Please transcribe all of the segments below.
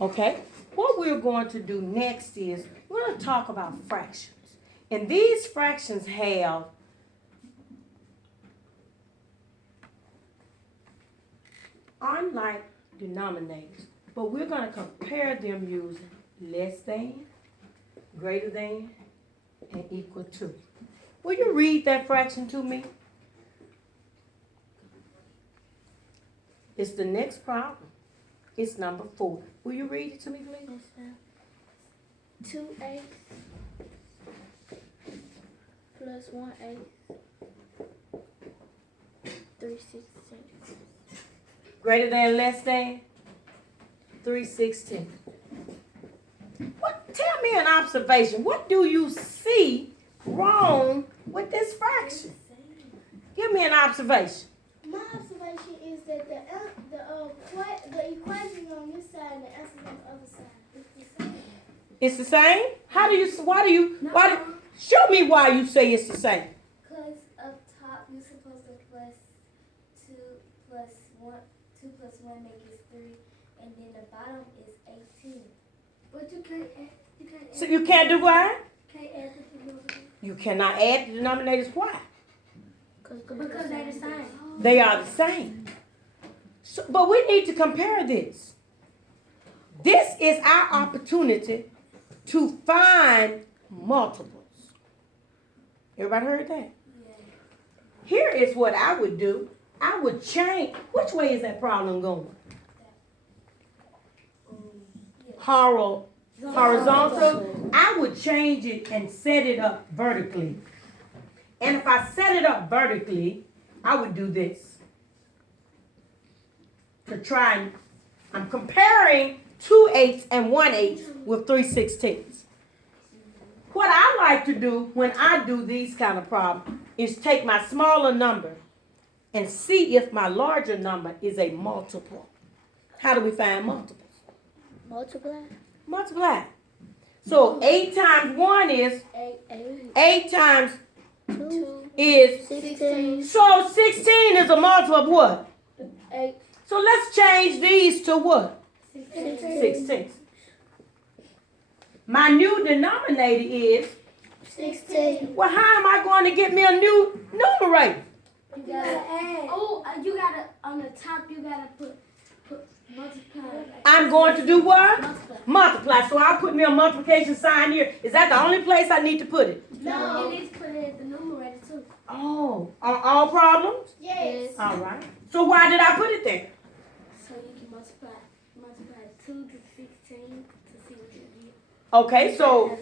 Okay? What we're going to do next is we're going to talk about fractions. And these fractions have unlike denominators, but we're going to compare them using less than, greater than, and equal to. Will you read that fraction to me? It's the next problem. It's number 4. Will you read it to me, please? 2/8 plus 1/8, 3/16. Greater than, less than, 3/16. What? Tell me an observation. What do you see wrong with this fraction? Give me an observation. My observation is that the equation on this side and the answer on the other side is the same. It's the same? Show me why you say it's the same. Because up top you're supposed to plus 2 plus 1, 2 plus 1 makes 3, and then the bottom is 18. But you can't add. So you can't do what? Can't add the denominator. You cannot add the denominators. Why? Because they're the same. They are the same. So, but we need to compare this. This is our opportunity to find multiples. Everybody heard that? Yeah. Here is what I would do. I would change. Which way is that problem going? Horizontal. I would change it and set it up vertically. And if I set it up vertically, I would do this. To try and, I'm comparing 2/8 and 1/8 with 3/16. What I like to do when I do these kind of problems is take my smaller number and see if my larger number is a multiple. How do we find multiples? Multiply. Multiply. So 8 times 1 is 8 times 2 is 16. so 16 is a multiple of what? 8 So let's change these to what? 16. My new denominator is 16. well, how am I going to get me a new numerator? You gotta add. Oh, you gotta on the top. You gotta put multiply. I'm going to do what? Multiply. Multiply. So I'll put me a multiplication sign here. Is that the only place I need to put it? No, you need to put it at the numerator too. Oh, on all problems? Yes. All right. So why did I put it there? So you can multiply 2 to 16 to see what you get. Okay, so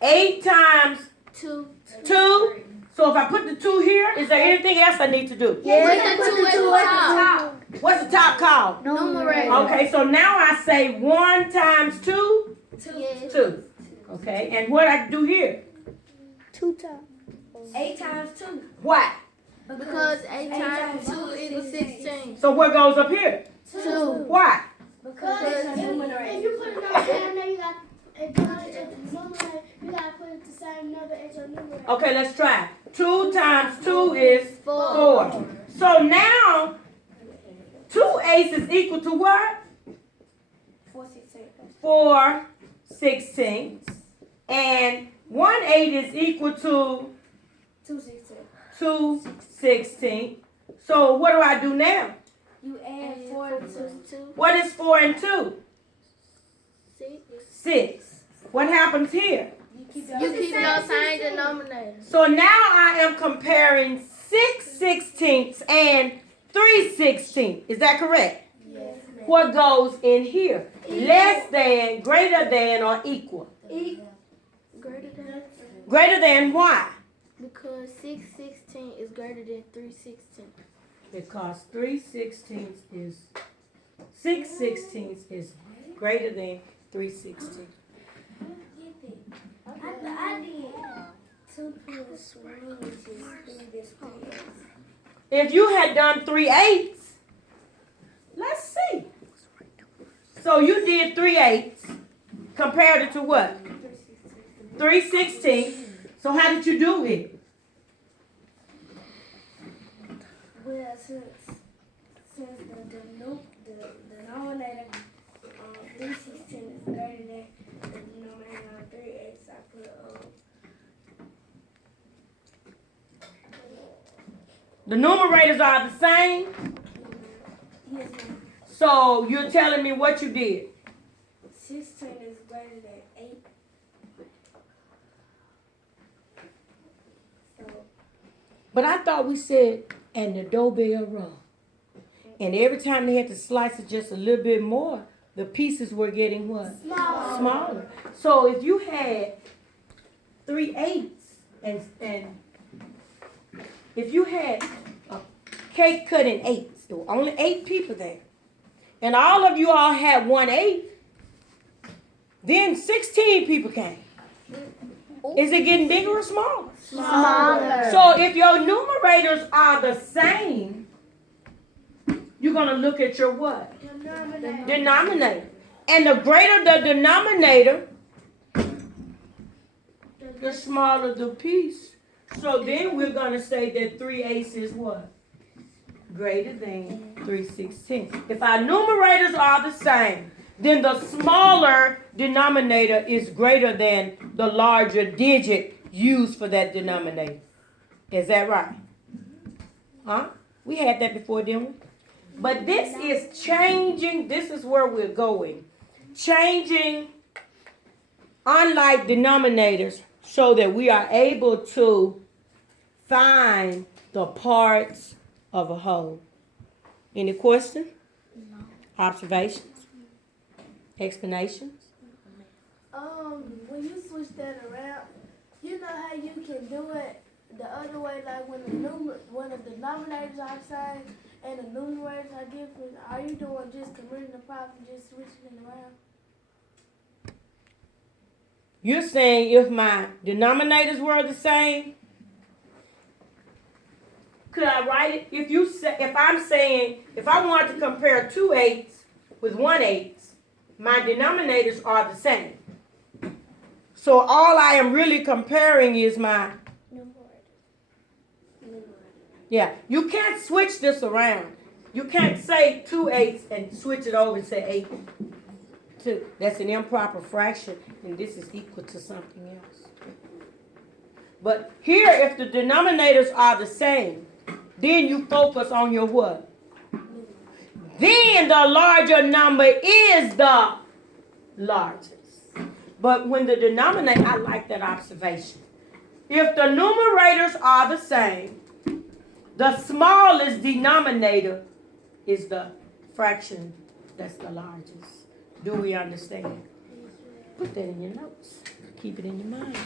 8 times 2. 2. So if I put the 2 here, is there anything else I need to do? Yes. Put the 2 at the top. What's the top called? Numerator. Okay, so now I say 1 times 2, Yes. 2. Okay, and what I do here? 2 times. 8 times 2. What? Because 8 times 2 equals 16. So what goes up here? 2. What? Because if you put a number down there, you got at the numerator, you gotta put the same number as your numerator. Okay, let's try. 2 times 2 is 4. So now 2/8 is equal to what? 4/16. And 1/8 is equal to 2/16. So what do I do now? You add 4 to 2. What is 4 and 2? 6. What happens here? You keep your same denominator. So now I am comparing 6/16 and 3/16. Is that correct? Yes. What goes in here? Less than, greater than, or equal? Greater than. Greater than why? Because 6/16 is greater than 3/16. Because 3/16 is 6/16 is greater than 3/16. I did 2 plus 1, which is 3. If you had done 3/8, let's see. So you did 3/8, compared it to what? 3/16. So how did you do it? Well, since the denominator 3/16 is greater than the denominator on 3/8. I put The numerators are the same. yes, ma'am. So you're telling me what you did. 16 is greater than 8. So But I thought we said, and the doorbell rung. And every time they had to slice it just a little bit more, the pieces were getting what? Smaller. So if you had 3/8 and if you had a cake cut in 8s, there were only 8 people there, and all of you all had 1/8, then 16 people came. Is it getting bigger or smaller? smaller. So if your numerators are the same, you're going to look at your what? Denominator. And the greater the denominator, the smaller the piece. So then we're going to say that 3/8 is what? Greater than 3/16. If our numerators are the same, then the smaller denominator is greater than the larger digit used for that denominator. Is that right? Huh? We had that before, didn't we? But this is changing. This is where we're going. Changing unlike denominators so that we are able to find the parts of a whole. Any questions? Observations? Explanations? When you switch that around, you know how you can do it the other way, like when the denominators are the same and the numerators are different. Are you doing just converting the problem, just switching it around? You're saying if my denominators were the same, could I write it? If I'm saying, if I want to compare 2/8 with 1/8, my denominators are the same. So all I am really comparing is my, yeah, you can't switch this around. You can't say 2/8 and switch it over and say 8. That's an improper fraction, and this is equal to something else. But here, if the denominators are the same, then you focus on your what? Then the larger number is the largest. But when the denominator, I like that observation. If the numerators are the same, the smallest denominator is the fraction that's the largest. Do we understand? Put that in your notes. Keep it in your mind.